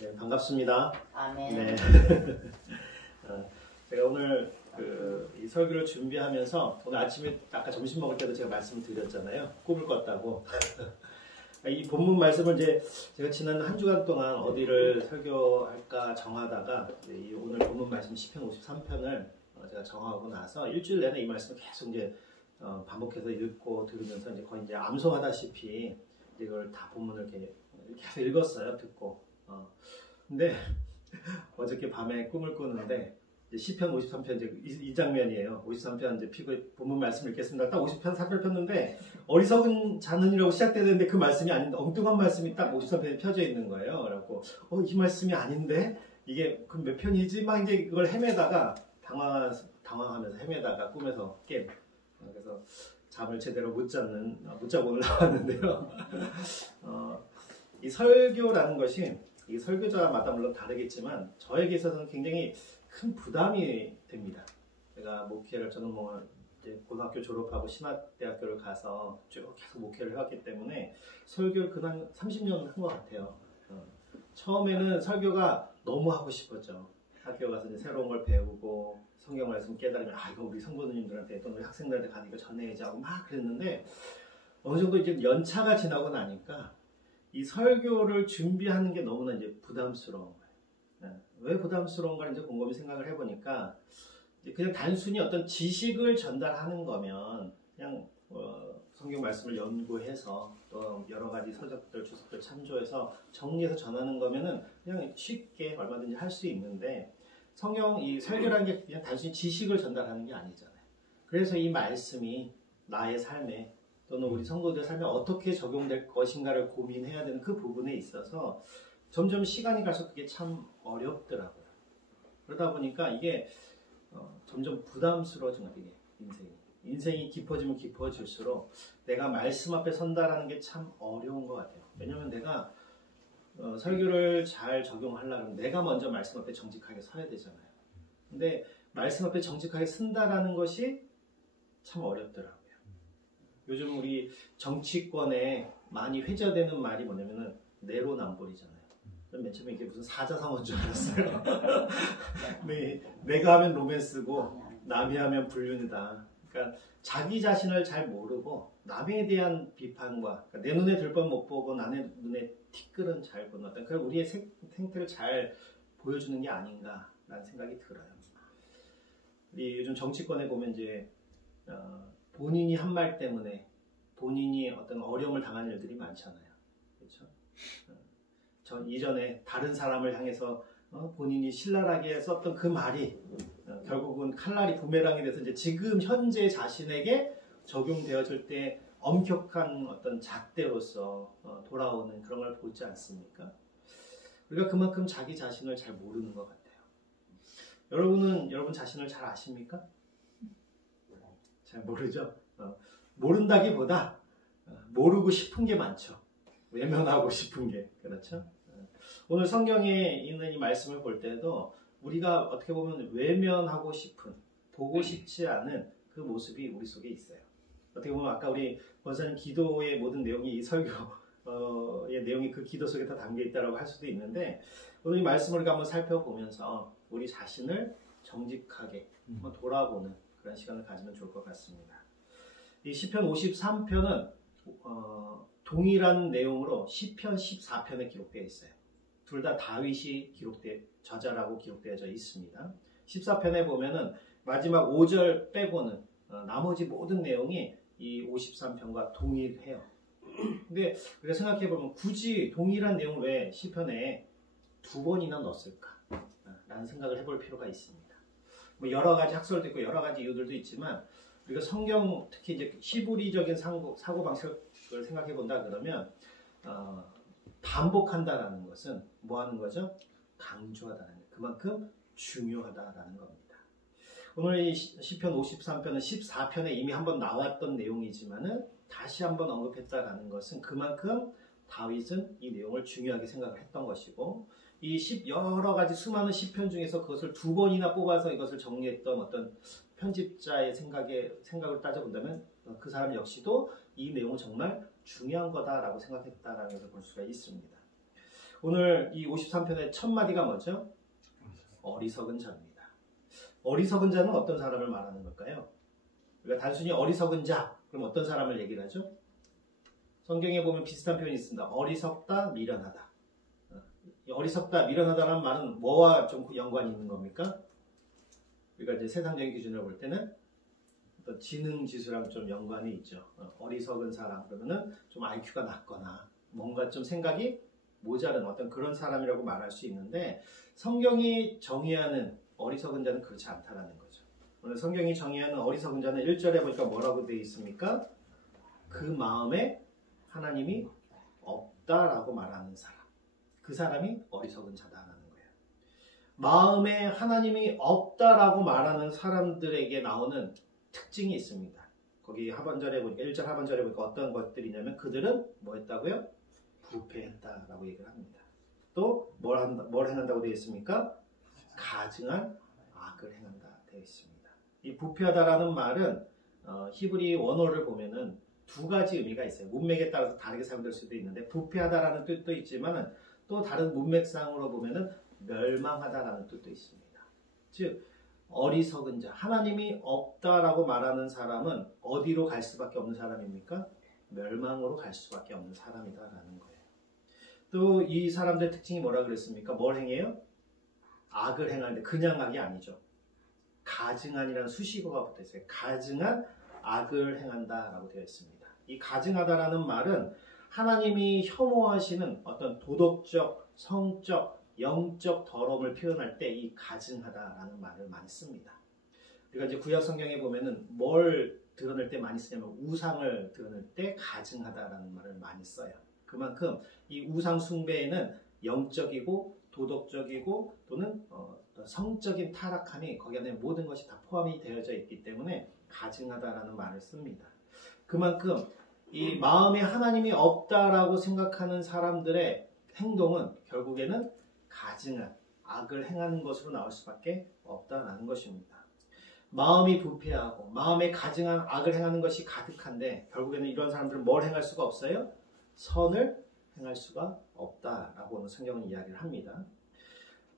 네, 반갑습니다. 아멘. 네. 제가 오늘 이 설교를 준비하면서 오늘 아침에 아까 점심 먹을 때도 제가 말씀을 드렸잖아요. 꿈을 꿨다고. 이 본문 말씀을 이제 제가 지난 한 주간 동안 어디를 설교할까 정하다가 이 오늘 본문 말씀 시편 53편을 제가 정하고 나서 일주일 내내 이 말씀을 계속 이제 반복해서 읽고 들으면서 이제 거의 이제 암송하다시피 이걸 다 본문을 이렇게 계속 읽었어요. 듣고. 근데 어저께 밤에 꿈을 꾸는데 시편 53편 이제 이 장면이에요. 53편 이제 피고 본문 말씀 읽겠습니다. 딱 50편 사편을 폈는데 어리석은 자는이라고 시작되는데 그 말씀이 아닌데 엉뚱한 말씀이 딱 53편에 펴져 있는 거예요. 그래갖고 이 말씀이 아닌데 이게 그럼 몇 편이지? 막 이제 이걸 헤매다가 당황하면서 헤매다가 꿈에서 깬. 그래서 잠을 제대로 못 자고 오늘 나왔는데요. 이 설교라는 것이 이 설교자마다 물론 다르겠지만 저에게 있어서는 굉장히 큰 부담이 됩니다. 저는 이제 고등학교 졸업하고 신학대학교를 가서 쭉 계속 목회를 해왔기 때문에 설교를 그냥 30년 한 것 같아요. 처음에는 설교가 너무 하고 싶었죠. 학교 가서 이제 새로운 걸 배우고 성경 말씀 깨달으면 이거 우리 성도님들한테 또는 우리 학생들한테 가는 거 전해야지 하고 막 그랬는데 어느 정도 이제 연차가 지나고 나니까 이 설교를 준비하는 게 너무나 이제 부담스러운 거예요. 왜 부담스러운가 이제 곰곰이 생각을 해보니까 그냥 단순히 어떤 지식을 전달하는 거면 그냥 성경 말씀을 연구해서 또 여러 가지 서적들, 주석들 참조해서 정리해서 전하는 거면은 그냥 쉽게 얼마든지 할 수 있는데 이 설교라는 게 그냥 단순히 지식을 전달하는 게 아니잖아요. 그래서 이 말씀이 나의 삶에 또는 우리 성도들의 삶에 어떻게 적용될 것인가를 고민해야 되는 그 부분에 있어서 점점 시간이 갈수록 그게 참 어렵더라고요. 그러다 보니까 이게 점점 부담스러워진 것 같아요. 인생이 깊어지면 깊어질수록 내가 말씀 앞에 선다라는 게 참 어려운 것 같아요. 왜냐하면 내가 설교를 잘 적용하려면 내가 먼저 말씀 앞에 정직하게 서야 되잖아요. 근데 말씀 앞에 정직하게 쓴다라는 것이 참 어렵더라고요. 요즘 우리 정치권에 많이 회자되는 말이 뭐냐면은 내로남불이잖아요. 맨 처음에 이게 무슨 사자성어인 줄 알았어요. 네, 내가 하면 로맨스고 남이 하면 불륜이다. 그러니까 자기 자신을 잘 모르고 남에 대한 비판과 그러니까 내 눈에 들뻔 못 보고 남의 눈에 티끌은 잘 보는 어떤 그런 우리의 생태를 잘 보여주는 게 아닌가라는 생각이 들어요. 우리 요즘 정치권에 보면 이제 본인이 한 말 때문에 본인이 어떤 어려움을 당하는 일들이 많잖아요. 그렇죠? 전 이전에 다른 사람을 향해서 본인이 신랄하게 썼던 그 말이 결국은 칼날이 부메랑이 돼서 이제 지금 현재 자신에게 적용되어질 때 엄격한 어떤 잣대로서 돌아오는 그런 걸 보지 않습니까? 우리가 그만큼 자기 자신을 잘 모르는 것 같아요. 여러분은 여러분 자신을 잘 아십니까? 잘 모르죠? 모른다기보다 모르고 싶은 게 많죠. 외면하고 싶은 게. 그렇죠? 오늘 성경에 있는 이 말씀을 볼 때도 우리가 어떻게 보면 외면하고 싶은, 보고 싶지 않은 그 모습이 우리 속에 있어요. 어떻게 보면 아까 우리 권사님 기도의 모든 내용이 이 설교의 내용이 그 기도 속에 다 담겨 있다고 할 수도 있는데 오늘 이 말씀을 한번 살펴보면서 우리 자신을 정직하게 돌아보는 그런 시간을 가지면 좋을 것 같습니다. 이 시편 53편은 동일한 내용으로 시편 14편에 기록되어 있어요. 둘 다 다윗이 저자라고 기록되어져 있습니다. 14편에 보면은 마지막 5절 빼고는 나머지 모든 내용이 이 53편과 동일해요. 근데 우리가 생각해보면 굳이 동일한 내용을 왜 시편에 2번이나 넣었을까? 라는 생각을 해볼 필요가 있습니다. 뭐 여러 가지 학설도 있고 여러 가지 이유들도 있지만 우리가 성경 특히 이제 히브리적인 사고방식을 생각해 본다 그러면 반복한다라는 것은 뭐 하는 거죠? 강조하다는 것. 그만큼 중요하다라는 겁니다. 오늘 이 시편 53편은 14편에 이미 한번 나왔던 내용이지만은 다시 한번 언급했다라는 것은 그만큼 다윗은 이 내용을 중요하게 생각을 했던 것이고 여러 가지 수많은 시편 중에서 그것을 2번이나 뽑아서 이것을 정리했던 어떤 편집자의 생각을 따져본다면 그 사람 역시도 이 내용은 정말 중요한 거다라고 생각했다라는 것을 볼 수가 있습니다. 오늘 이 53편의 첫 마디가 뭐죠? 어리석은 자입니다. 어리석은 자는 어떤 사람을 말하는 걸까요? 우리가 단순히 어리석은 자, 그럼 어떤 사람을 얘기를 하죠? 성경에 보면 비슷한 표현이 있습니다. 어리석다, 미련하다. 어리석다, 미련하다라는 말은 뭐와 좀 연관이 있는 겁니까? 우리가 이제 세상적인 기준으로 볼 때는 어떤 지능 지수랑 좀 연관이 있죠. 어리석은 사람 그러면은 좀 IQ가 낮거나 뭔가 좀 생각이 모자른 어떤 그런 사람이라고 말할 수 있는데 성경이 정의하는 어리석은 자는 그렇지 않다라는 거죠. 오늘 성경이 정의하는 어리석은 자는 1절에 보니까 뭐라고 되어 있습니까? 그 마음에 하나님이 없다라고 말하는 사람. 그 사람이 어리석은 자다라는 거예요. 마음에 하나님이 없다라고 말하는 사람들에게 나오는 특징이 있습니다. 거기 하반절에 보니까 1절 하반절에 보니까 어떤 것들이냐면 그들은 뭐 했다고요? 부패했다라고 얘기를 합니다. 또 뭘 행한다고 되어 있습니까? 가증한 악을 행한다 되어 있습니다. 이 부패하다라는 말은 히브리 원어를 보면은 두 가지 의미가 있어요. 문맥에 따라서 다르게 사용될 수도 있는데 부패하다라는 뜻도 있지만은 또 다른 문맥상으로 보면은 멸망하다라는 뜻도 있습니다. 즉 어리석은 자, 하나님이 없다라고 말하는 사람은 어디로 갈 수밖에 없는 사람입니까? 멸망으로 갈 수밖에 없는 사람이다라는 거예요. 또 이 사람들의 특징이 뭐라 그랬습니까? 뭘 행해요? 악을 행하는데 그냥 악이 아니죠. 가증한이라는 수식어가 붙어 있어요. 가증한 악을 행한다라고 되어 있습니다. 이 가증하다라는 말은 하나님이 혐오하시는 어떤 도덕적, 성적, 영적 더러움을 표현할 때 이 가증하다라는 말을 많이 씁니다. 우리가 이제 구약 성경에 보면은 뭘 드러낼 때 많이 쓰냐면 우상을 드러낼 때 가증하다라는 말을 많이 써요. 그만큼 이 우상 숭배에는 영적이고 도덕적이고 또는 성적인 타락함이 거기 안에 모든 것이 다 포함이 되어져 있기 때문에 가증하다라는 말을 씁니다. 그만큼 이 마음에 하나님이 없다라고 생각하는 사람들의 행동은 결국에는 가증한 악을 행하는 것으로 나올 수밖에 없다라는 것입니다. 마음이 부패하고 마음에 가증한 악을 행하는 것이 가득한데 결국에는 이런 사람들은 뭘 행할 수가 없어요? 선을 행할 수가 없다라고 성경은 이야기를 합니다.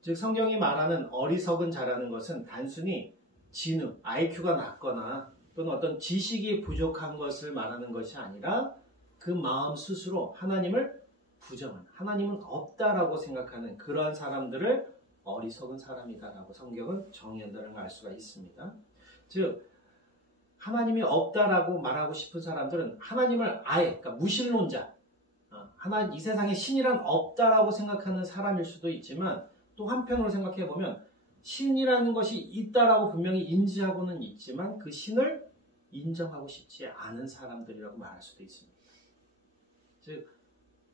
즉 성경이 말하는 어리석은 자라는 것은 단순히 지능, IQ가 낮거나 또는 어떤 지식이 부족한 것을 말하는 것이 아니라 그 마음 스스로 하나님을 부정한, 하나님은 없다라고 생각하는 그러한 사람들을 어리석은 사람이다라고 성경은 정의한다는 걸 알 수가 있습니다. 즉 하나님이 없다라고 말하고 싶은 사람들은 하나님을 아예, 그러니까 무신론자, 이 세상에 신이란 없다라고 생각하는 사람일 수도 있지만 또 한편으로 생각해 보면 신이라는 것이 있다라고 분명히 인지하고는 있지만 그 신을 인정하고 싶지 않은 사람들이라고 말할 수도 있습니다. 즉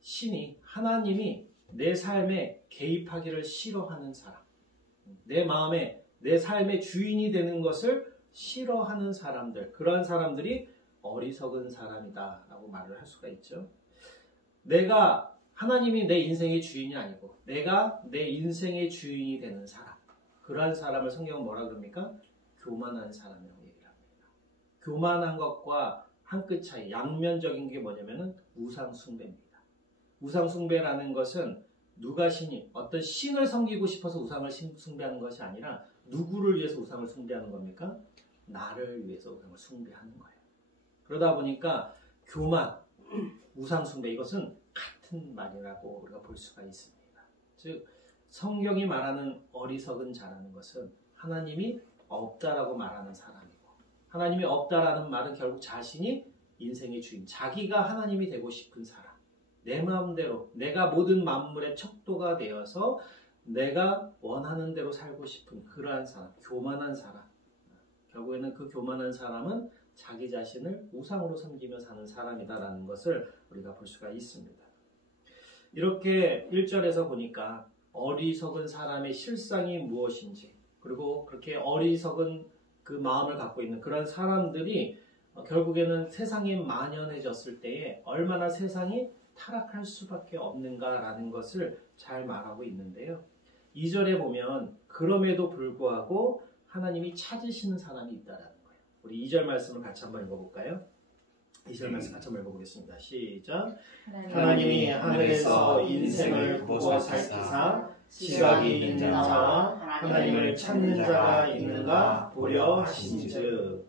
신이, 하나님이 내 삶에 개입하기를 싫어하는 사람, 내 마음에 내 삶의 주인이 되는 것을 싫어하는 사람들, 그러한 사람들이 어리석은 사람이다라고 말을 할 수가 있죠. 하나님이 내 인생의 주인이 아니고 내가 내 인생의 주인이 되는 사람, 그러한 사람을 성경은 뭐라 그럽니까? 교만한 사람이라고 얘기를 합니다. 교만한 것과 한 끗 차이, 양면적인 게 뭐냐면은 우상 숭배입니다. 우상 숭배라는 것은 누가 신이, 어떤 신을 섬기고 싶어서 우상을 숭배하는 것이 아니라 누구를 위해서 우상을 숭배하는 겁니까? 나를 위해서 우상을 숭배하는 거예요. 그러다 보니까 교만, 우상 숭배, 이것은 같은 말이라고 우리가 볼 수가 있습니다. 즉 성경이 말하는 어리석은 자라는 것은 하나님이 없다라고 말하는 사람이고, 하나님이 없다라는 말은 결국 자신이 인생의 주인, 자기가 하나님이 되고 싶은 사람, 내 마음대로 내가 모든 만물의 척도가 되어서 내가 원하는 대로 살고 싶은 그러한 사람, 교만한 사람. 결국에는 그 교만한 사람은 자기 자신을 우상으로 섬기며 사는 사람이다라는 것을 우리가 볼 수가 있습니다. 이렇게 1절에서 보니까 어리석은 사람의 실상이 무엇인지, 그리고 그렇게 어리석은 그 마음을 갖고 있는 그런 사람들이 결국에는 세상에 만연해졌을 때에 얼마나 세상이 타락할 수밖에 없는가라는 것을 잘 말하고 있는데요. 2절에 보면 그럼에도 불구하고 하나님이 찾으시는 사람이 있다라는 거예요. 우리 2절 말씀을 같이 한번 읽어볼까요? 20절 말씀 같이 한번 읽어보겠습니다. 시작. 하나님이 하늘에서 인생을 구워 살피사 지각이 있는 자와 하나님을 찾는 자가 있는가 보려 하신즉.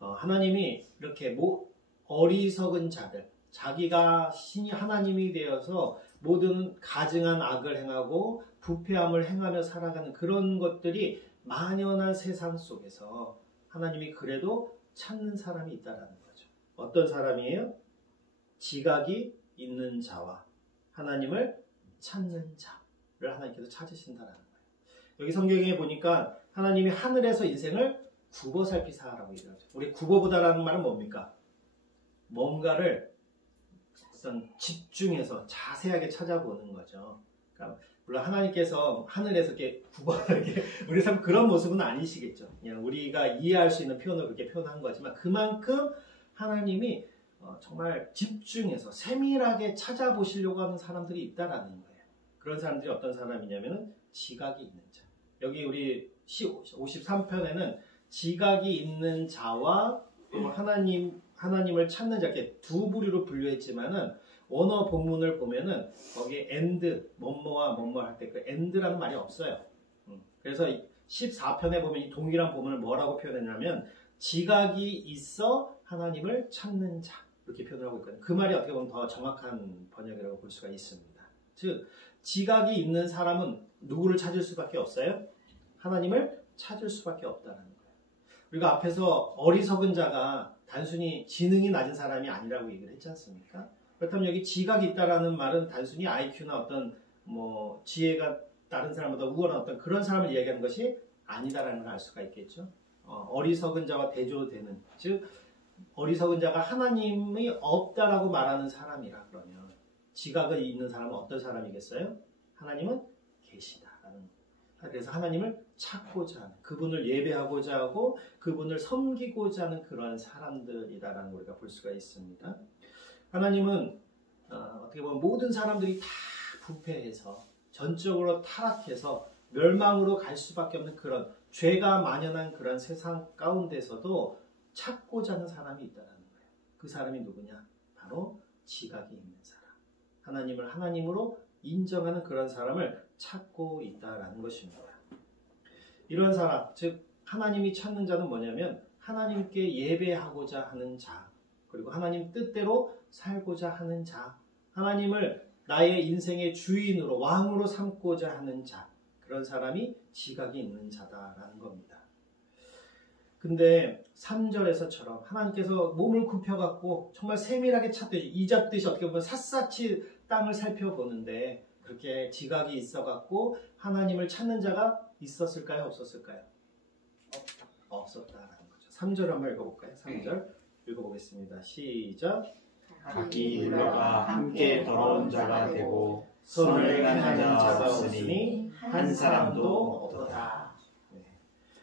하나님이 이렇게 어리석은 자들, 자기가 신이 하나님이 되어서 모든 가증한 악을 행하고 부패함을 행하며 살아가는 그런 것들이 만연한 세상 속에서 하나님이 그래도 찾는 사람이 있다라는 거죠. 어떤 사람이에요? 지각이 있는 자와 하나님을 찾는 자를 하나님께서 찾으신다라는 거예요. 여기 성경에 보니까 하나님이 하늘에서 인생을 굽어 살피사라고 얘기하죠. 우리 굽어보다라는 말은 뭡니까? 뭔가를 어떤 집중해서 자세하게 찾아보는 거죠. 그러니까 물론 하나님께서 하늘에서 이렇게 굽어 이렇게 우리 삶 그런 모습은 아니시겠죠. 그냥 우리가 이해할 수 있는 표현으로 그렇게 표현한 거지만 그만큼 하나님이 정말 집중해서 세밀하게 찾아보시려고 하는 사람들이 있다라는 거예요. 그런 사람들이 어떤 사람이냐면은 지각이 있는 자. 여기 우리 53편에는 지각이 있는 자와 하나님을 찾는 자 이렇게 두 부류로 분류했지만은 원어 본문을 보면은 거기에 and 뭐뭐와 뭐뭐 할 때 그 and라는 말이 없어요. 그래서 14편에 보면 이 동일한 본문을 뭐라고 표현했냐면 지각이 있어 하나님을 찾는 자 이렇게 표현을 하고 있거든요. 그 말이 어떻게 보면 더 정확한 번역이라고 볼 수가 있습니다. 즉 지각이 있는 사람은 누구를 찾을 수밖에 없어요? 하나님을 찾을 수밖에 없다는 거예요. 우리가 앞에서 어리석은 자가 단순히 지능이 낮은 사람이 아니라고 얘기를 했지 않습니까? 그렇다면 여기 지각이 있다라는 말은 단순히 IQ나 어떤 지혜가 다른 사람보다 우월한 어떤 그런 사람을 이야기하는 것이 아니다라는 걸 알 수가 있겠죠. 어리석은 자와 대조되는, 즉 어리석은 자가 하나님이 없다라고 말하는 사람이라 그러면 지각이 있는 사람은 어떤 사람이겠어요? 하나님은 계시다라는 거예요. 그래서 하나님을 찾고자 하는, 그분을 예배하고자 하고 그분을 섬기고자 하는 그런 사람들이다라는 걸 우리가 볼 수가 있습니다. 하나님은 어떻게 보면 모든 사람들이 다 부패해서 전적으로 타락해서 멸망으로 갈 수밖에 없는 그런 죄가 만연한 그런 세상 가운데서도 찾고자 하는 사람이 있다는 거예요. 그 사람이 누구냐? 바로 지각이 있는 사람. 하나님을 하나님으로 인정하는 그런 사람을 찾고 있다라는 것입니다. 이런 사람, 즉 하나님이 찾는 자는 뭐냐면 하나님께 예배하고자 하는 자, 그리고 하나님 뜻대로 살고자 하는 자, 하나님을 나의 인생의 주인으로 왕으로 삼고자 하는 자, 그런 사람이 지각이 있는 자다라는 겁니다. 근데 3절에서처럼 하나님께서 몸을 굽혀갖고 정말 세밀하게 찾듯이 잊었듯이 어떻게 보면 삿삿이 땅을 살펴보는데 그렇게 지각이 있어갖고 하나님을 찾는 자가 있었을까요? 없었을까요? 없었다라는 거죠. 3절 한번 읽어볼까요? 3절 읽어보겠습니다. 시작. 각기 물러가 함께 더러운 자가 되고 선을 행하는 자가 없으니 한 사람도 없도다.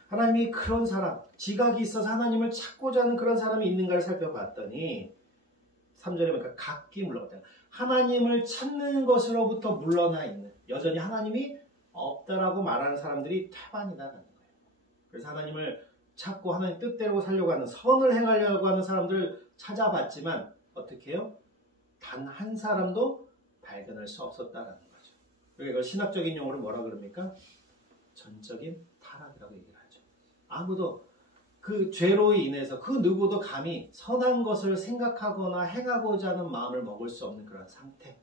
하나님이 그런 사람, 지각이 있어서 하나님을 찾고자 하는 그런 사람이 있는가를 살펴봤더니 3절에 보니까 각기 물러갔다. 하나님을 찾는 것으로부터 물러나 있는, 여전히 하나님이 없다라고 말하는 사람들이 태반이다라는 거예요. 그래서 하나님을 찾고 하나님 뜻대로 살려고 하는, 선을 행하려고 하는 사람들을 찾아봤지만 어떻게 해요? 단 한 사람도 발견할 수 없었다라는 거죠. 그러니까 이걸 신학적인 용어로 뭐라 그럽니까? 전적인 타락이라고 얘기를 하죠. 아무도 그 죄로 인해서 그 누구도 감히 선한 것을 생각하거나 행하고자 하는 마음을 먹을 수 없는 그런 상태.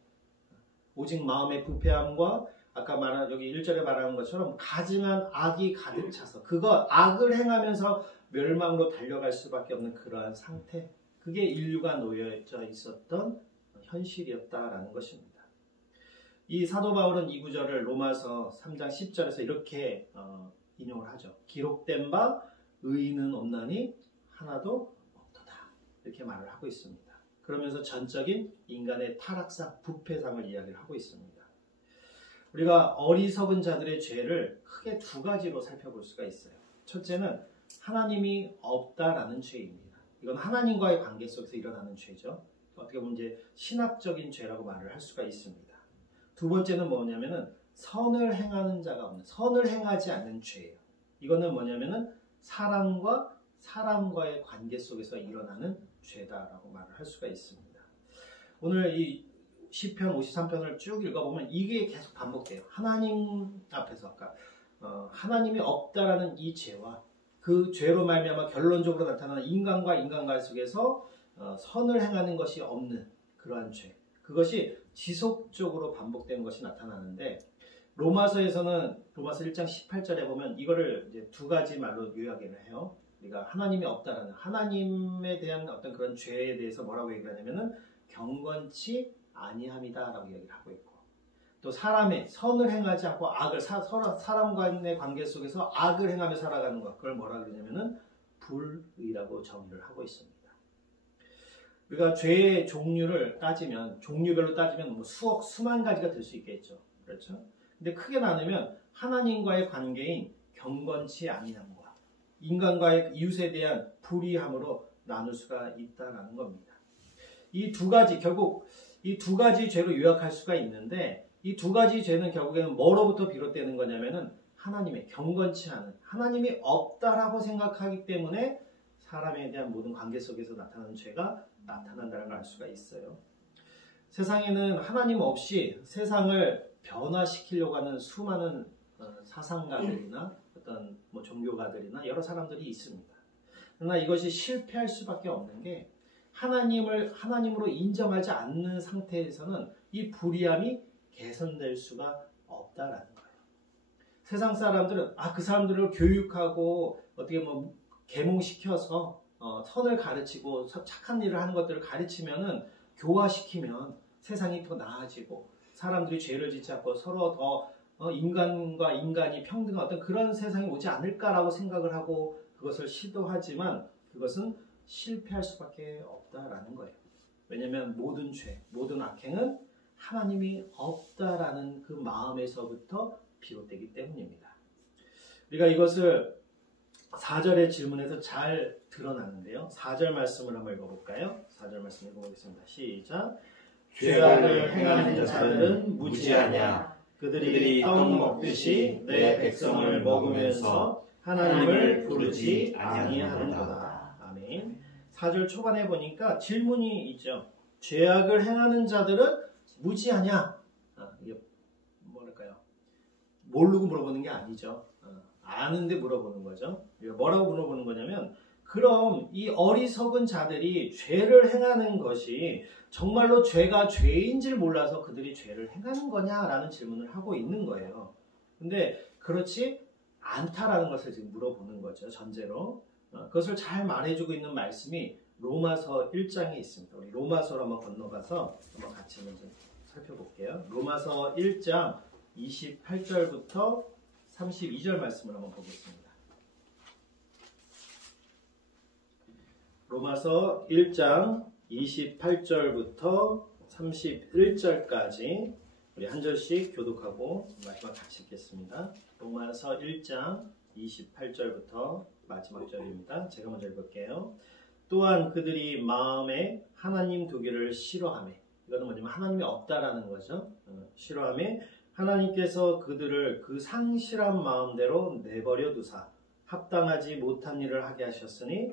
오직 마음의 부패함과 아까 말한 여기 1절에 말하는 것처럼 가증한 악이 가득 차서 그거 악을 행하면서 멸망으로 달려갈 수밖에 없는 그러한 상태. 그게 인류가 놓여져 있었던 현실이었다라는 것입니다. 이 사도 바울은 이 구절을 로마서 3장 10절에서 이렇게 인용을 하죠. 기록된 바 의인은 없나니 하나도 없도다. 이렇게 말을 하고 있습니다. 그러면서 전적인 인간의 타락상, 부패상을 이야기를 하고 있습니다. 우리가 어리석은 자들의 죄를 크게 두 가지로 살펴볼 수가 있어요. 첫째는 하나님이 없다라는 죄입니다. 이건 하나님과의 관계 속에서 일어나는 죄죠. 어떻게 보면 이제 신학적인 죄라고 말을 할 수가 있습니다. 두 번째는 뭐냐면은 선을 행하는 자가 없는, 선을 행하지 않는 죄예요. 이거는 뭐냐면은 사람과 사람과의 관계 속에서 일어나는 죄다라고 말을 할 수가 있습니다. 오늘 이 시편 53편을 쭉 읽어보면 이게 계속 반복돼요. 하나님 앞에서 아까 하나님이 없다라는 이 죄와 그 죄로 말미암아 결론적으로 나타나는 인간과 인간과 속에서 선을 행하는 것이 없는 그러한 죄, 그것이 지속적으로 반복되는 것이 나타나는데, 로마서에서는 로마서 1장 18절에 보면 이거를 이제 두 가지 말로 요약을 해요. 우리가 하나님이 없다라는 하나님에 대한 어떤 그런 죄에 대해서 뭐라고 얘기를 하냐면은 경건치 아니함이다라고 얘기를 하고 있고, 또 사람의 선을 행하지 않고 악을 사람과의 관계 속에서 악을 행하며 살아가는 것, 그걸 뭐라 그러냐면은 불의라고 정의를 하고 있습니다. 우리가 죄의 종류를 따지면 종류별로 따지면 뭐 수만 가지가 될 수 있겠죠. 그렇죠? 근데 크게 나누면 하나님과의 관계인 경건치 아니함과 인간과의 이웃에 대한 불의함으로 나눌 수가 있다라는 겁니다. 이 두 가지, 결국 이 두 가지 죄로 요약할 수가 있는데, 이 두 가지 죄는 결국에는 뭐로부터 비롯되는 거냐면은 하나님의 경건치 않은, 하나님이 없다라고 생각하기 때문에 사람에 대한 모든 관계 속에서 나타나는 죄가 나타난다는 걸 알 수가 있어요. 세상에는 하나님 없이 세상을 변화시키려고 하는 수많은 사상가들이나 어떤 뭐 종교가들이나 여러 사람들이 있습니다. 그러나 이것이 실패할 수밖에 없는 게, 하나님으로 인정하지 않는 상태에서는 이 불의함이 개선될 수가 없다라는 거예요. 세상 사람들은 그 사람들을 교육하고 어떻게 뭐 계몽시켜서 선을 가르치고 착한 일을 하는 것들을 가르치면은, 교화시키면 세상이 더 나아지고 사람들이 죄를 짓지 않고 서로 더 인간과 인간이 평등한 어떤 그런 세상이 오지 않을까라고 생각을 하고 그것을 시도하지만 그것은 실패할 수밖에 없다라는 거예요. 왜냐하면 모든 죄, 모든 악행은 하나님이 없다라는 그 마음에서부터 비롯되기 때문입니다. 우리가 이것을 4절의 질문에서 잘 드러나는데요. 4절 말씀을 한번 읽어볼까요? 4절 말씀 읽어보겠습니다. 시작. 죄악을 행하는 자들은 무지하냐? 그들이 떡 먹듯이 내 백성을 먹으면서 하나님을 부르지 아니하는도다. 아멘. 4절 초반에 보니까 질문이 있죠. 죄악을 행하는 자들은 무지하냐? 이게 뭐랄까요? 모르고 물어보는 게 아니죠. 아는데 물어보는 거죠. 뭐라고 물어보는 거냐면, 그럼 이 어리석은 자들이 죄를 행하는 것이 정말로 죄가 죄인지를 몰라서 그들이 죄를 행하는 거냐라는 질문을 하고 있는 거예요. 근데 그렇지 않다라는 것을 지금 물어보는 거죠. 전제로. 그것을 잘 말해주고 있는 말씀이 로마서 1장에 있습니다. 우리 로마서로 한번 건너가서 한번 같이 먼저 살펴볼게요. 로마서 1장 28절부터 32절 말씀을 한번 보겠습니다. 로마서 1장 28절부터 31절까지 우리 한 절씩 교독하고 마지막 같이 읽겠습니다. 로마서 1장 28절부터 마지막 절입니다. 제가 먼저 읽을게요. 또한 그들이 마음에 하나님 두기를 싫어하며, 이거는 뭐냐면 하나님이 없다라는 거죠. 싫어하며 하나님께서 그들을 그 상실한 마음대로 내버려 두사 합당하지 못한 일을 하게 하셨으니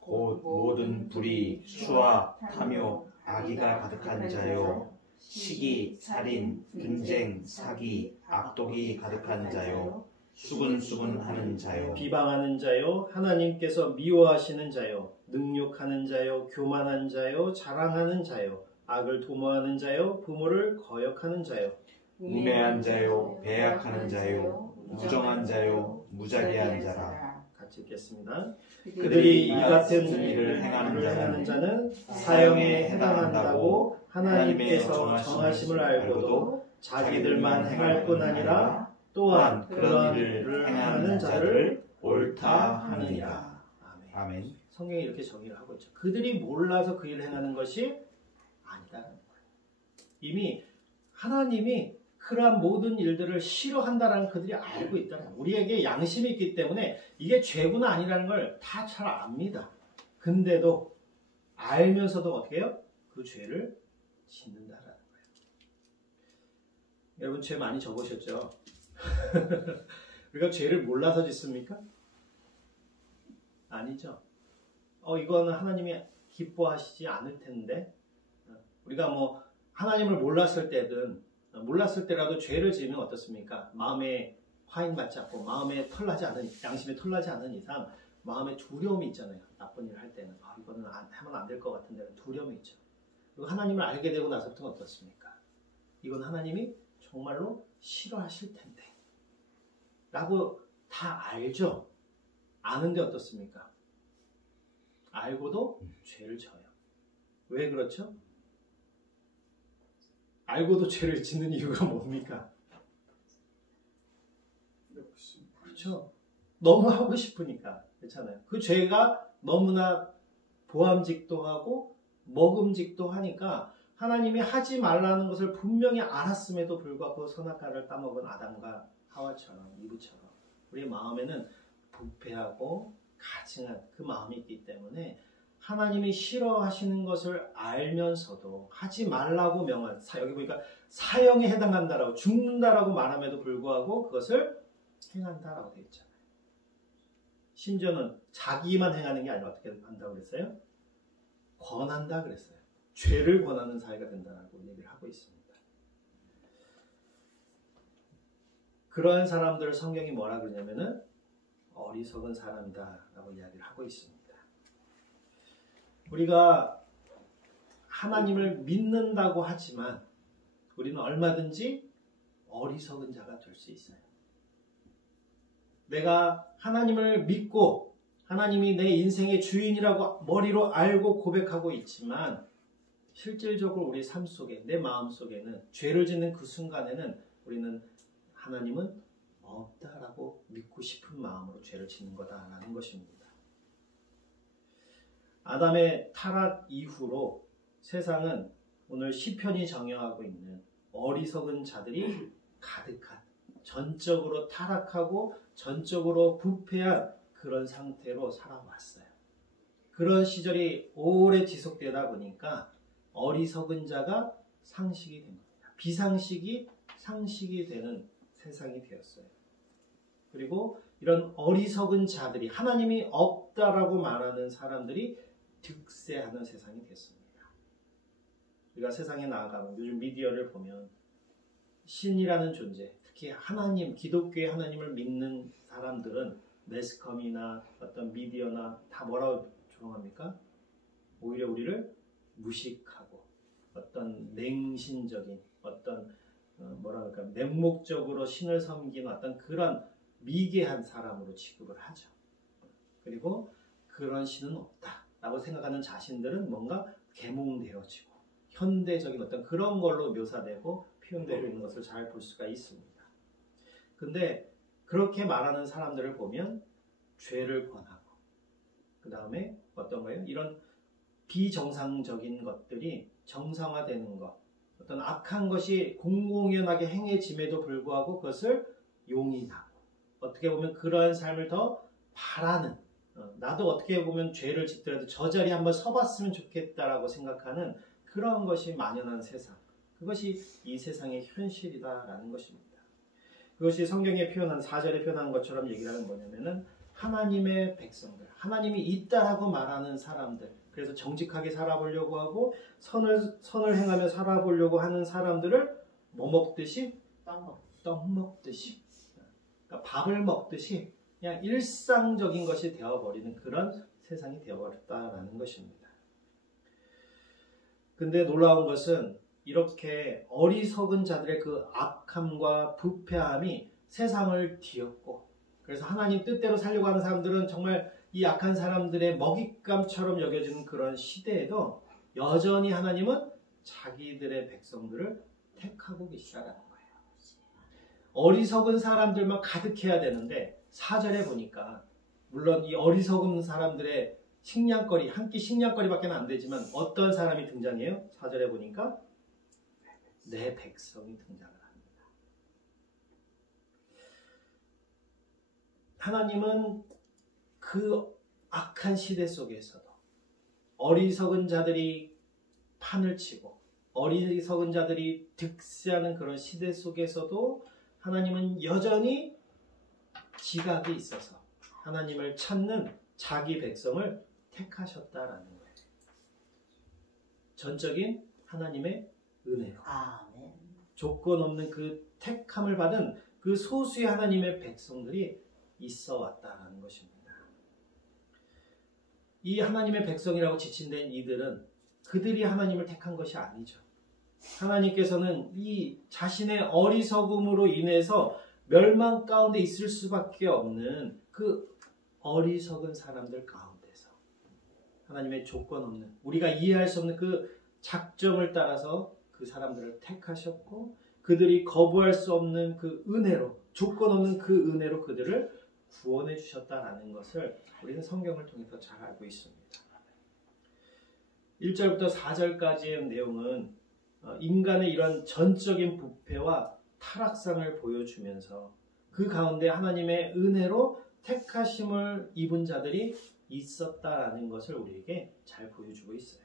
곧 모든 불의, 수와, 탐욕, 악의가 가득한 자요, 시기, 살인, 분쟁, 사기, 악독이 가득한 자요, 수근수근하는 자요, 비방하는 자요, 하나님께서 미워하시는 자요, 능욕하는 자요, 교만한 자요, 자랑하는 자요, 악을 도모하는 자요, 부모를 거역하는 자요, 우매한 자요, 배약하는 자요, 무정한 자요, 무자비한 자라. 같이 읽겠습니다. 그들이 이 같은 일을 행하는 자는 사형에 해당한다고 하나님께서 정하심을 알고도 자기들만 행할 뿐 아니라 또한 그런 일을 행하는 자를 옳다 하느니라. 아멘. 성경이 이렇게 정의를 하고 있죠. 그들이 몰라서 그 일을 행하는 것이 아니다라는 거예요. 이미 하나님이 그러한 모든 일들을 싫어한다라는 그들이 알고 있다는 거예요. 우리에게 양심이 있기 때문에 이게 죄구나 아니라는 걸 다 잘 압니다. 근데도 알면서도 어떻게 해요? 그 죄를 짓는다라는 거예요. 여러분 죄 많이 적으셨죠? 우리가 죄를 몰라서 짓습니까? 아니죠. 이거는 하나님이 기뻐하시지 않을 텐데 우리가 뭐 하나님을 몰랐을 때라도 죄를 지으면 어떻습니까? 마음에 화인맞지 않고 마음에 털나지 않은 양심에 털나지 않은 이상 마음에 두려움이 있잖아요. 나쁜 일을 할 때는 이거는 하면 안 될 것 같은 데는 두려움이 있죠. 그리고 하나님을 알게 되고 나서부터는 어떻습니까? 이건 하나님이 정말로 싫어하실 텐데 라고 다 알죠. 아는데 어떻습니까? 알고도 죄를 져요. 왜 그렇죠? 알고도 죄를 짓는 이유가 뭡니까? 그렇죠. 너무 하고 싶으니까. 그렇잖아요. 그 죄가 너무나 보암직도 하고 먹음직도 하니까 하나님이 하지 말라는 것을 분명히 알았음에도 불구하고 선악과를 따먹은 아담과 하와처럼 이브처럼 우리의 마음에는 부패하고 가증한 그 마음이 있기 때문에 하나님이 싫어하시는 것을 알면서도 하지 말라고 명한 여기 보니까 사형에 해당한다라고 죽는다라고 말함에도 불구하고 그것을 행한다라고 되어 있잖아요. 심지어는 자기만 행하는 게 아니라 어떻게 한다고 그랬어요? 권한다 그랬어요. 죄를 권하는 사회가 된다고 얘기를 하고 있습니다. 그러한 사람들을 성경이 뭐라 그러냐면은 어리석은 사람이다라고 이야기를 하고 있습니다. 우리가 하나님을 믿는다고 하지만 우리는 얼마든지 어리석은 자가 될 수 있어요. 내가 하나님을 믿고 하나님이 내 인생의 주인이라고 머리로 알고 고백하고 있지만 실질적으로 우리 삶 속에 내 마음 속에는 죄를 짓는 그 순간에는 우리는 하나님은 없다라고 믿고 싶은 마음으로 죄를 짓는 거다라는 것입니다. 아담의 타락 이후로 세상은 오늘 시편이 정의하고 있는 어리석은 자들이 가득한 전적으로 타락하고 전적으로 부패한 그런 상태로 살아왔어요. 그런 시절이 오래 지속되다 보니까 어리석은 자가 상식이 된 겁니다. 비상식이 상식이 되는 세상이 되었어요. 그리고 이런 어리석은 자들이 하나님이 없다라고 말하는 사람들이 득세하는 세상이 됐습니다. 우리가 세상에 나아가면 요즘 미디어를 보면 신이라는 존재, 특히 하나님, 기독교의 하나님을 믿는 사람들은 매스컴이나 어떤 미디어나 다 뭐라고 조롱합니까? 오히려 우리를 무식하고 어떤 맹신적인 어떤 뭐랄까 맹목적으로 신을 섬기는 어떤 그런 미개한 사람으로 취급을 하죠. 그리고 그런 신은 없다라고 생각하는 자신들은 뭔가 계몽되어지고 현대적인 어떤 그런 걸로 묘사되고 표현되고 있는 것을 잘 볼 수가 있습니다. 근데 그렇게 말하는 사람들을 보면 죄를 권하고 그 다음에 어떤 거예요? 이런 비정상적인 것들이 정상화되는 것, 어떤 악한 것이 공공연하게 행해짐에도 불구하고 그것을 용인하고 어떻게 보면 그러한 삶을 더 바라는 나도 어떻게 보면 죄를 짓더라도 저 자리에 한번 서봤으면 좋겠다라고 생각하는 그런 것이 만연한 세상, 그것이 이 세상의 현실이다라는 것입니다. 그것이 성경에 표현한 4절에 표현한 것처럼 얘기를 하는 뭐냐면은 하나님의 백성들, 하나님이 있다라고 말하는 사람들, 그래서 정직하게 살아보려고 하고 선을 행하며 살아보려고 하는 사람들을 뭐 먹듯이? 떡 먹듯이. 그러니까 밥을 먹듯이 그냥 일상적인 것이 되어버리는 그런 세상이 되어버렸다라는 것입니다. 근데 놀라운 것은 이렇게 어리석은 자들의 그 악함과 부패함이 세상을 뒤엎고 그래서 하나님 뜻대로 살려고 하는 사람들은 정말 이 악한 사람들의 먹잇감처럼 여겨지는 그런 시대에도 여전히 하나님은 자기들의 백성들을 택하고 계시다는 거예요. 어리석은 사람들만 가득해야 되는데 4절에 보니까 물론 이 어리석은 사람들의 식량거리, 한 끼 식량거리밖에 안 되지만 어떤 사람이 등장해요? 4절에 보니까 내 백성이 등장을 합니다. 하나님은 그 악한 시대 속에서도 어리석은 자들이 판을 치고 어리석은 자들이 득세하는 그런 시대 속에서도 하나님은 여전히 지각이 있어서 하나님을 찾는 자기 백성을 택하셨다라는 거예요. 전적인 하나님의 은혜로 아멘. 조건 없는 그 택함을 받은 그 소수의 하나님의 백성들이 있어 왔다는 것입니다. 이 하나님의 백성이라고 지칭된 이들은 그들이 하나님을 택한 것이 아니죠. 하나님께서는 이 자신의 어리석음으로 인해서 멸망 가운데 있을 수밖에 없는 그 어리석은 사람들 가운데서 하나님의 조건 없는, 우리가 이해할 수 없는 그 작정을 따라서 그 사람들을 택하셨고, 그들이 거부할 수 없는 그 은혜로, 조건 없는 그 은혜로 그들을 구원해 주셨다라는 것을 우리는 성경을 통해서 잘 알고 있습니다. 1절부터 4절까지의 내용은 인간의 이런 전적인 부패와 타락상을 보여주면서 그 가운데 하나님의 은혜로 택하심을 입은 자들이 있었다라는 것을 우리에게 잘 보여주고 있어요.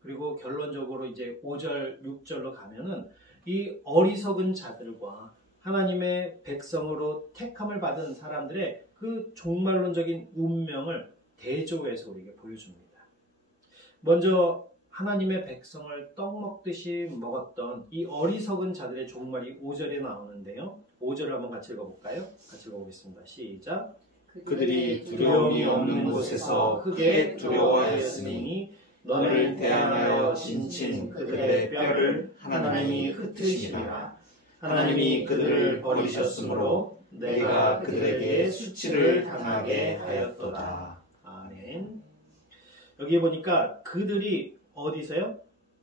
그리고 결론적으로 이제 5절, 6절로 가면은 이 어리석은 자들과 하나님의 백성으로 택함을 받은 사람들의 그 종말론적인 운명을 대조해서 우리에게 보여줍니다. 먼저 하나님의 백성을 떡 먹듯이 먹었던 이 어리석은 자들의 종말이 5절에 나오는데요. 5절을 한번 같이 읽어볼까요? 같이 읽어보겠습니다. 시작. 그들이 두려움이 없는 곳에서 크게 두려워하였으니 너를 대항하여 진친 그들의 뼈를 하나님이 흩으시니라. 하나님이 그들을 버리셨으므로 내가 그들에게 수치를 당하게 하였도다. 아멘. 여기 보니까 그들이 어디서요?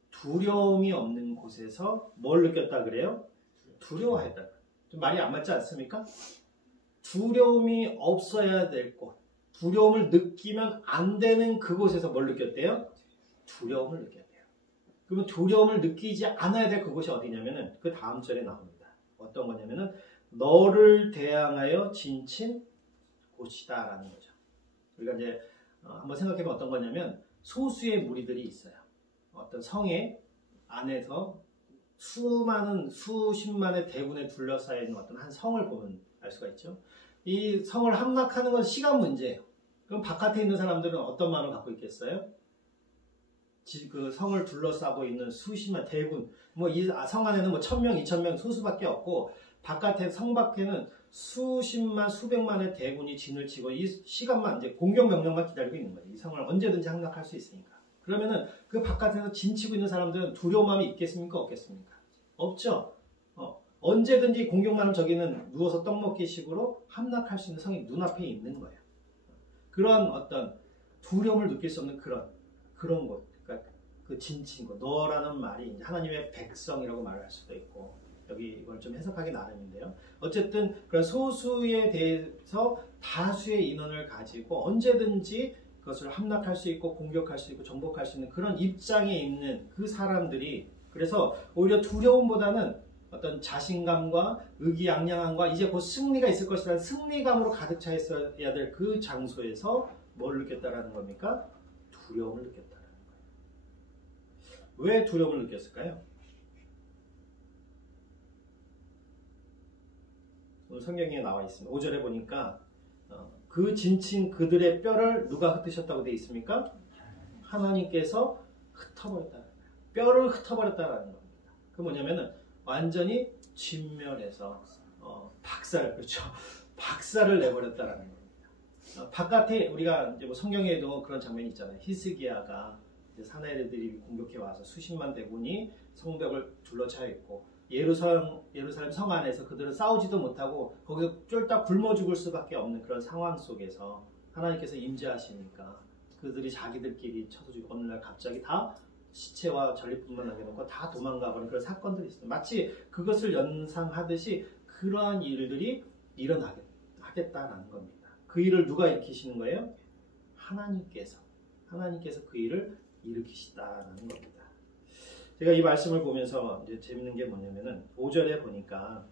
두려움이 없는 곳에서 뭘 느꼈다 그래요? 두려워했다. 좀 말이 안 맞지 않습니까? 두려움이 없어야 될 곳, 두려움을 느끼면 안 되는 그곳에서 뭘 느꼈대요? 두려움을 느꼈대요. 그러면 두려움을 느끼지 않아야 될 그곳이 어디냐면은 그 다음 절에 나옵니다. 어떤 거냐면은 너를 대항하여 진친 곳이다라는 거죠. 우리가 이제 한번 생각해보면 어떤 거냐면 소수의 무리들이 있어요. 어떤 성의 안에서 수십만의 대군에 둘러싸여 있는 어떤 한 성을 보면 알 수가 있죠. 이 성을 함락하는 건 시간 문제예요. 그럼 바깥에 있는 사람들은 어떤 마음을 갖고 있겠어요? 그 성을 둘러싸고 있는 수십만 대군, 이 성 안에는 1000명, 2000명 소수밖에 없고 바깥에 성 밖에는 수십만, 수백만의 대군이 진을 치고 이 시간만 이제 공격 명령만 기다리고 있는 거예요. 이 성을 언제든지 함락할 수 있으니까. 그러면은 그 바깥에서 진치고 있는 사람들은 두려운 마음이 있겠습니까? 없겠습니까? 없죠. 언제든지 공격만 하면 저기는 누워서 떡 먹기 식으로 함락할 수 있는 성이 눈앞에 있는 거예요. 그런 어떤 두려움을 느낄 수 없는 그런 곳, 그러니까 그 진친 곳, 너라는 말이 이제 하나님의 백성이라고 말을 할 수도 있고, 여기 이걸 좀 해석하기 나름인데요. 어쨌든 그런 소수에 대해서 다수의 인원을 가지고 언제든지 그것을 함락할 수 있고 공격할 수 있고 정복할 수 있는 그런 입장에 있는 그 사람들이, 그래서 오히려 두려움보다는 어떤 자신감과 의기양양함과 이제 곧 승리가 있을 것이라는 승리감으로 가득 차 있어야 될 그 장소에서 뭘 느꼈다라는 겁니까? 두려움을 느꼈다라는 거예요. 왜 두려움을 느꼈을까요? 오늘 성경에 나와 있습니다. 5절에 보니까 그 진친 그들의 뼈를 누가 흩으셨다고 되어 있습니까? 하나님께서 흩어버렸다는 거예요. 뼈를 흩어버렸다는 겁니다. 그 뭐냐면은 완전히 진멸해서 박살을 내버렸다는 겁니다. 바깥에 우리가 이제 성경에도 그런 장면이 있잖아요. 히스기야가 사내들이 공격해 와서 수십만 대군이 성벽을 둘러차 있고 예루살렘 성 안에서 그들은 싸우지도 못하고 거기서 쫄딱 굶어 죽을 수밖에 없는 그런 상황 속에서 하나님께서 임재하시니까 그들이 자기들끼리 쳐서 죽고 어느 날 갑자기 다 시체와 전리품만 남겨놓고 다 도망가버린 그런 사건들이 있어요. 마치 그것을 연상하듯이 그러한 일들이 일어나겠다라는 겁니다. 그 일을 누가 일으키시는 거예요? 하나님께서 그 일을 일으키시다라는 겁니다. 제가 이 말씀을 보면서 이제 재밌는 게 뭐냐면은 5절에 보니까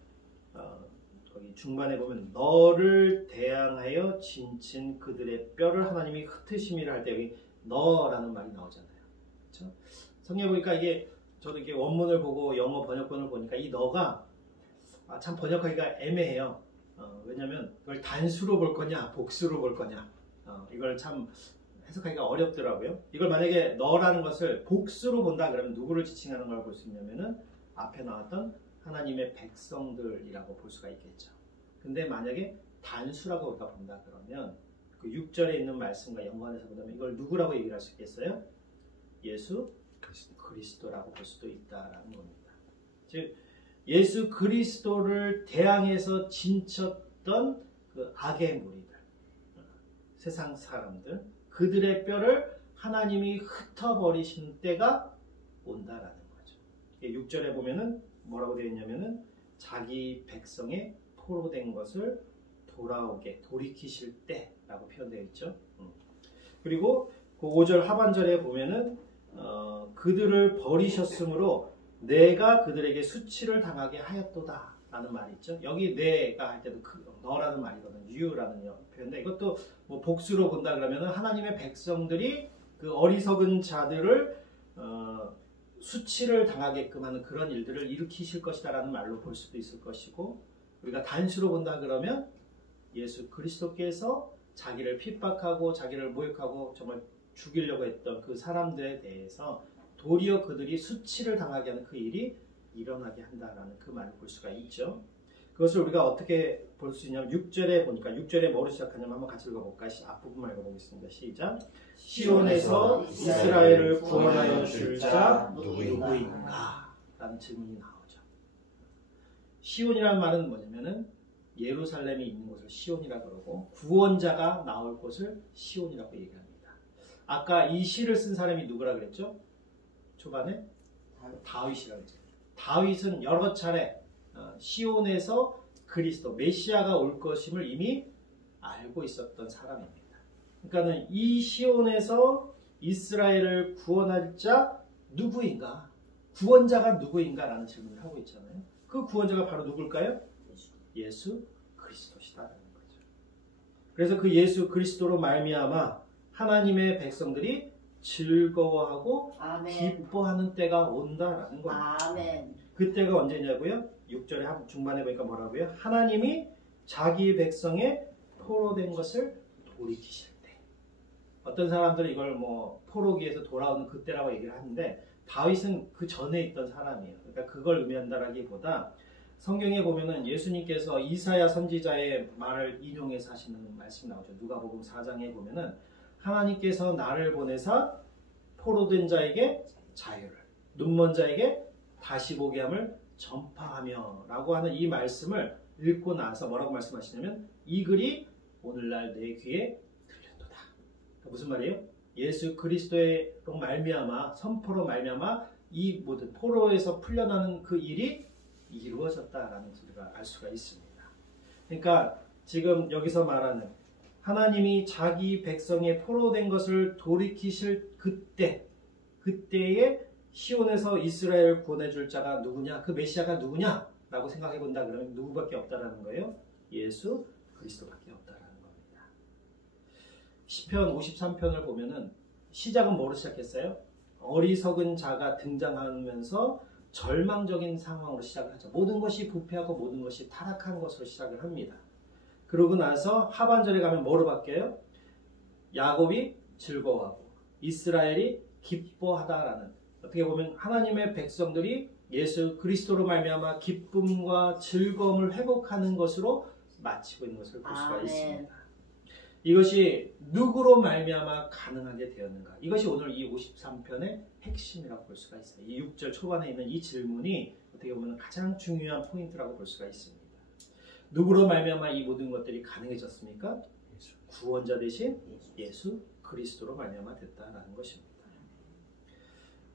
거기 중반에 보면 너를 대항하여 진친 그들의 뼈를 하나님이 흩으심이라 할 때 여기 너라는 말이 나오잖아요. 그렇죠? 성경에 보니까 이게 저도 이게 원문을 보고 영어 번역본을 보니까 이 너가 참 번역하기가 애매해요. 왜냐하면 이걸 단수로 볼 거냐 복수로 볼 거냐 이걸 참 해석하기가 어렵더라고요. 이걸 만약에 너라는 것을 복수로 본다 그러면 누구를 지칭하는 걸 볼 수 있냐면은 앞에 나왔던 하나님의 백성들이라고 볼 수가 있겠죠. 근데 만약에 단수라고 우리가 본다 그러면 그 6절에 있는 말씀과 연관해서 보자면 이걸 누구라고 얘기를 할 수 있겠어요? 예수 그리스도라고 볼 수도 있다라는 겁니다. 즉 예수 그리스도를 대항해서 진쳤던 그 악의 무리들, 세상 사람들, 그들의 뼈를 하나님이 흩어버리신 때가 온다라는 거죠. 6절에 보면은 뭐라고 되어 있냐면은 자기 백성의 포로된 것을 돌아오게 돌이키실 때라고 표현되어 있죠. 그리고 그 5절 하반절에 보면은 그들을 버리셨으므로 내가 그들에게 수치를 당하게 하였도다 라는 말이 있죠. 여기 내가 할 때도 너라는 말이거든요. you라는 표현인데 이것도 뭐 복수로 본다 그러면 하나님의 백성들이 그 어리석은 자들을 수치를 당하게끔 하는 그런 일들을 일으키실 것이다 라는 말로 볼 수도 있을 것이고, 우리가 단수로 본다 그러면 예수 그리스도께서 자기를 핍박하고 자기를 모욕하고 정말 죽이려고 했던 그 사람들에 대해서 도리어 그들이 수치를 당하게 하는 그 일이 일어나게 한다라는 그 말을 볼 수가 있죠. 그것을 우리가 어떻게 볼 수 있냐면 6절에 보니까 6절에 뭐로 시작하냐면 한번 같이 읽어볼까요? 앞부분만 읽어보겠습니다. 시작. 시온에서 이스라엘을 구원하여 줄 자 누구인가? 라는 질문이 나오죠. 시온이라는 말은 뭐냐면은 예루살렘이 있는 곳을 시온이라고 그러고 구원자가 나올 곳을 시온이라고 얘기합니다. 아까 이 시를 쓴 사람이 누구라 그랬죠? 초반에 다윗이라고 했죠. 다윗은 여러 차례 시온에서 그리스도 메시아가 올 것임을 이미 알고 있었던 사람입니다. 그러니까는 이 시온에서 이스라엘을 구원할 자 누구인가? 구원자가 누구인가? 라는 질문을 하고 있잖아요. 그 구원자가 바로 누굴까요? 예수 그리스도시다라는 거죠. 그래서 그 예수 그리스도로 말미암아 하나님의 백성들이 즐거워하고 아멘. 기뻐하는 때가 온다라는 겁니다. 아멘. 그때가 언제냐고요? 6절의 중반에 보니까 뭐라고요? 하나님이 자기 백성의 포로된 것을 돌이키실 때. 어떤 사람들은 이걸 뭐 포로기에서 돌아오는 그때라고 얘기를 하는데 다윗은 그 전에 있던 사람이에요. 그러니까 그걸 의미한다라기보다 성경에 보면은 예수님께서 이사야 선지자의 말을 인용해서 하시는 말씀이 나오죠. 누가복음 4장에 보면은 하나님께서 나를 보내사 포로된 자에게 자유를, 눈먼 자에게 다시 보게 함을 전파하며 라고 하는 이 말씀을 읽고 나서 뭐라고 말씀하시냐면 이 글이 오늘날 내 귀에 들렸도다. 그러니까 무슨 말이에요? 예수 그리스도의로 말미암아 선포로 말미암아 이 모든 포로에서 풀려나는 그 일이 이루어졌다라는 것을 우리가 알 수가 있습니다. 그러니까 지금 여기서 말하는 하나님이 자기 백성의 포로된 것을 돌이키실 그때에 시온에서 이스라엘을 구원해줄 자가 누구냐? 그 메시아가 누구냐? 라고 생각해본다 그러면 누구밖에 없다라는 거예요? 예수 그리스도밖에 없다라는 겁니다. 시편 53편을 보면은 시작은 뭐로 시작했어요? 어리석은 자가 등장하면서 절망적인 상황으로 시작을 하죠. 모든 것이 부패하고 모든 것이 타락한 것으로 시작을 합니다. 그러고 나서 하반절에 가면 뭐로 바뀌어요? 야곱이 즐거워하고 이스라엘이 기뻐하다라는, 어떻게 보면 하나님의 백성들이 예수 그리스도로 말미암아 기쁨과 즐거움을 회복하는 것으로 마치고 있는 것을 볼 수가 있습니다. 이것이 누구로 말미암아 가능하게 되었는가? 이것이 오늘 이 53편의 핵심이라고 볼 수가 있어요. 이 6절 초반에 있는 이 질문이 어떻게 보면 가장 중요한 포인트라고 볼 수가 있습니다. 누구로 말미암아 이 모든 것들이 가능해졌습니까? 구원자 대신 예수 그리스도로 말미암아 됐다라는 것입니다.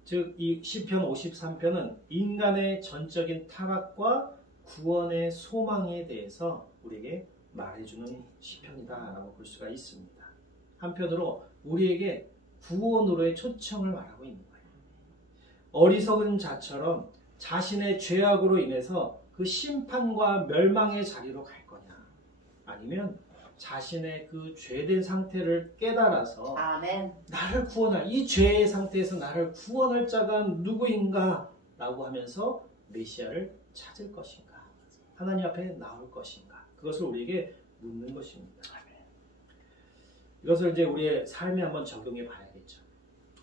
즉 이 시편 53편은 인간의 전적인 타락과 구원의 소망에 대해서 우리에게 말해주는 시편이다라고 볼 수가 있습니다. 한편으로 우리에게 구원으로의 초청을 말하고 있는 거예요. 어리석은 자처럼 자신의 죄악으로 인해서 그 심판과 멸망의 자리로 갈 거냐, 아니면 자신의 그 죄된 상태를 깨달아서 아멘. 나를 구원할, 이 죄의 상태에서 나를 구원할 자가 누구인가 라고 하면서 메시아를 찾을 것인가, 하나님 앞에 나올 것인가, 그것을 우리에게 묻는 것입니다. 이것을 이제 우리의 삶에 한번 적용해 봐야겠죠.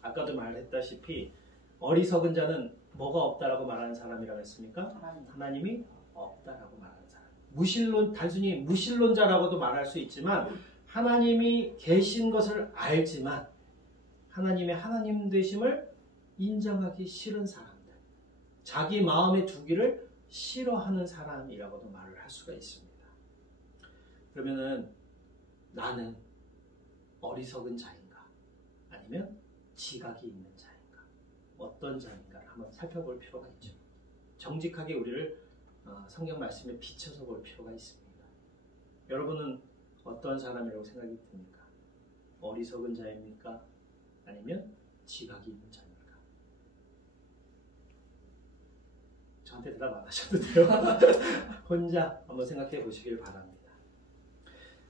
아까도 말했다시피 어리석은 자는 뭐가 없다라고 말하는 사람이라고 했습니까? 하나님이 없다라고 말하는 사람. 단순히 무신론자라고도 말할 수 있지만 하나님이 계신 것을 알지만 하나님의 하나님 되심을 인정하기 싫은 사람들, 자기 마음에 두기를 싫어하는 사람이라고도 말을 할 수가 있습니다. 그러면은 나는 어리석은 자인가? 아니면 지각이 있는 자인가? 어떤 자인가를 한번 살펴볼 필요가 있죠. 정직하게 우리를 성경 말씀에 비춰서 볼 필요가 있습니다. 여러분은 어떤 사람이라고 생각이 듭니까? 어리석은 자입니까? 아니면 지각이 있는 자입니까? 저한테 대답 안 하셔도 돼요. 혼자 한번 생각해 보시길 바랍니다.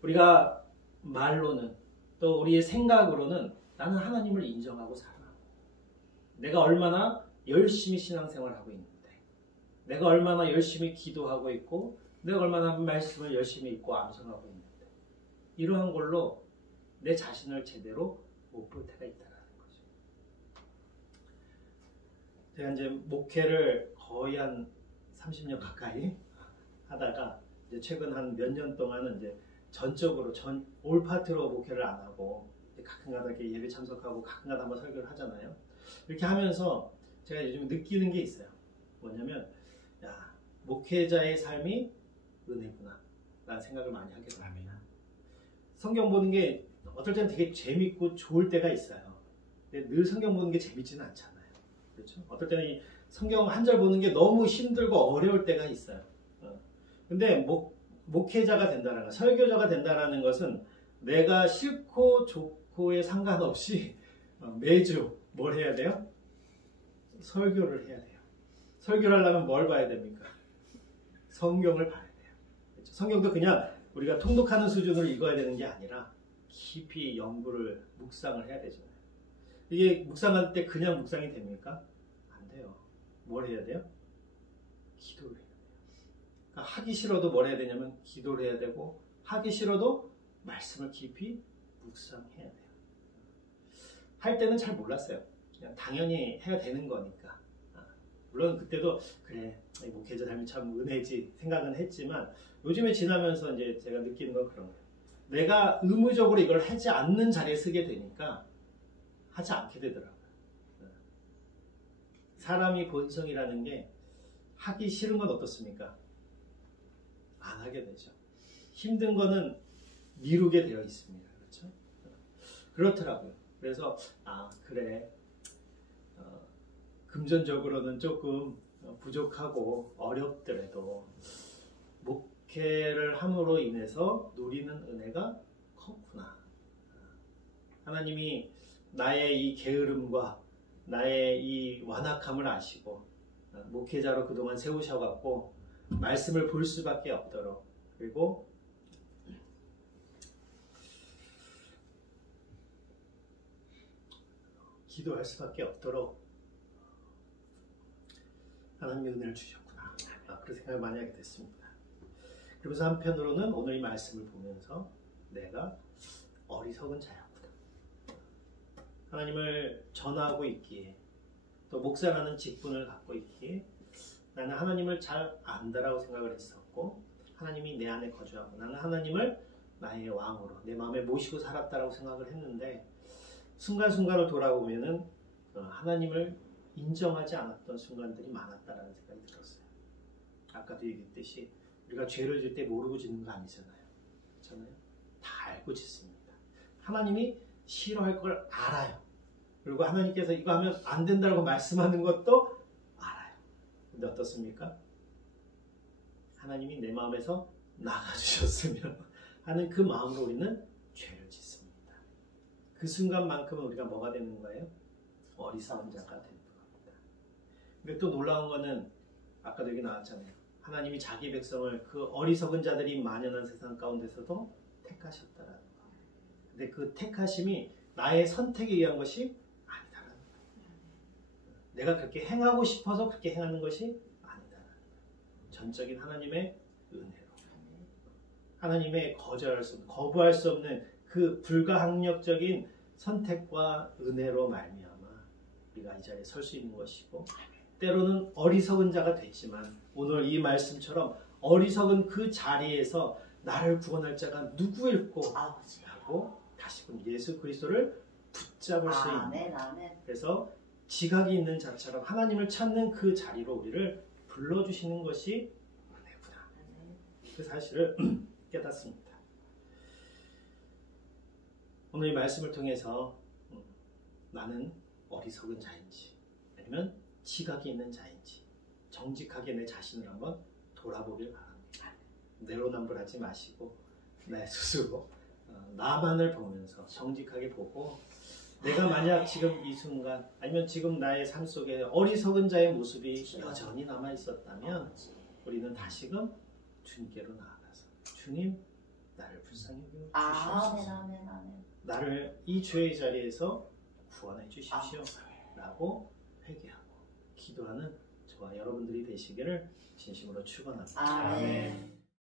우리가 말로는 또 우리의 생각으로는 나는 하나님을 인정하고 살아. 내가 얼마나 열심히 신앙생활하고 있는데, 내가 얼마나 열심히 기도하고 있고, 내가 얼마나 말씀을 열심히 읽고 암송하고 있는데, 이러한 걸로 내 자신을 제대로 못 볼 때가 있다는 거죠. 제가 이제 목회를 거의 한 30년 가까이 하다가 이제 최근 한 몇 년 동안은 이제 전적으로 올 파트로 목회를 안 하고 가끔가다 이렇게 예배 참석하고 가끔가다 한번 설교를 하잖아요. 이렇게 하면서 제가 요즘 느끼는 게 있어요. 뭐냐면 야, 목회자의 삶이 은혜구나 라는 생각을 많이 하게 됩니다. 성경 보는 게 어떨 때는 되게 재밌고 좋을 때가 있어요. 근데 늘 성경 보는 게 재밌지는 않잖아요. 그렇죠? 어떨 때는 이 성경 한 절 보는 게 너무 힘들고 어려울 때가 있어요. 근데 목회자가 된다는 것, 설교자가 된다는 것은 내가 싫고 좋고에 상관없이 매주 뭘 해야 돼요? 설교를 해야 돼요. 설교를 하려면 뭘 봐야 됩니까? 성경을 봐야 돼요. 그렇죠? 성경도 그냥 우리가 통독하는 수준으로 읽어야 되는 게 아니라 깊이 연구를, 묵상을 해야 되잖아요. 이게 묵상할 때 그냥 묵상이 됩니까? 안 돼요. 뭘 해야 돼요? 기도를 해야 돼요. 그러니까 하기 싫어도 뭘 해야 되냐면 기도를 해야 되고, 하기 싫어도 말씀을 깊이 묵상해야 돼요. 할 때는 잘 몰랐어요. 그냥 당연히 해야 되는 거니까. 물론 그때도 그래, 목회자 삶이 참 은혜지 생각은 했지만 요즘에 지나면서 이제 제가 느끼는 건 그런 거예요. 내가 의무적으로 이걸 하지 않는 자리에 쓰게 되니까 하지 않게 되더라고요. 사람이 본성이라는 게 하기 싫은 건 어떻습니까? 안 하게 되죠. 힘든 거는 미루게 되어 있습니다. 그렇죠? 그렇더라고요. 그래서 그래, 금전적으로는 조금 부족하고 어렵더라도 목회를 함으로 인해서 누리는 은혜가 컸구나. 하나님이 나의 이 게으름과 나의 이 완악함을 아시고 목회자로 그동안 세우셔갖고 말씀을 볼 수밖에 없도록, 그리고 기도할 수밖에 없도록 하나님의 은혜를 주셨구나. 그런 생각을 많이 하게 됐습니다. 그러면서 한편으로는 오늘 이 말씀을 보면서 내가 어리석은 자였구나. 하나님을 전하고 있기에, 또 목사라는 직분을 갖고 있기에 나는 하나님을 잘 안다라고 생각을 했었고, 하나님이 내 안에 거주하고 나는 하나님을 나의 왕으로 내 마음에 모시고 살았다라고 생각을 했는데, 순간순간으로 돌아보면은 하나님을 인정하지 않았던 순간들이 많았다라는 생각이 들었어요. 아까도 얘기했듯이 우리가 죄를 질 때 모르고 짓는 거 아니잖아요. 그렇잖아요? 다 알고 짓습니다. 하나님이 싫어할 걸 알아요. 그리고 하나님께서 이거 하면 안 된다고 말씀하는 것도 알아요. 근데 어떻습니까? 하나님이 내 마음에서 나가주셨으면 하는 그 마음으로 우리는 죄를 짓습니다. 그 순간만큼은 우리가 뭐가 되는 거예요? 어리석은 자가 되는 겁니다. 근데 또 놀라운 거는 아까도 여기 나왔잖아요. 하나님이 자기 백성을 그 어리석은 자들이 만연한 세상 가운데서도 택하셨다라는 거. 근데 그 택하심이 나의 선택에 의한 것이 아니다라는 거예요. 내가 그렇게 행하고 싶어서 그렇게 행하는 것이 아니다라는 거예요. 전적인 하나님의 은혜로, 하나님의 거부할 수 없는 그 불가항력적인 선택과 은혜로 말미암아 우리가 이 자리에 설 수 있는 것이고, 때로는 어리석은 자가 됐지만 오늘 이 말씀처럼 어리석은 그 자리에서 나를 구원할 자가 누구일꼬 하고 다시금 예수 그리스도를 붙잡을 수 있는, 그래서 지각이 있는 자처럼 하나님을 찾는 그 자리로 우리를 불러주시는 것이 은혜구나, 그 사실을 깨닫습니다. 오늘 이 말씀을 통해서 나는 어리석은 자인지 아니면 지각이 있는 자인지 정직하게 내 자신을 한번 돌아보길 바랍니다. 내로남불하지 마시고 내 스스로 나만을 보면서 정직하게 보고, 내가 만약 지금 이 순간 아니면 지금 나의 삶 속에 어리석은 자의 모습이 여전히 남아 있었다면 우리는 다시금 주님께로 나아가서 주님, 나를 불쌍히 여겨 주시옵소서. 나를 이 죄의 자리에서 구원해 주십시오 라고 회개하고 기도하는 저와 여러분들이 되시기를 진심으로 축원합니다. 아멘.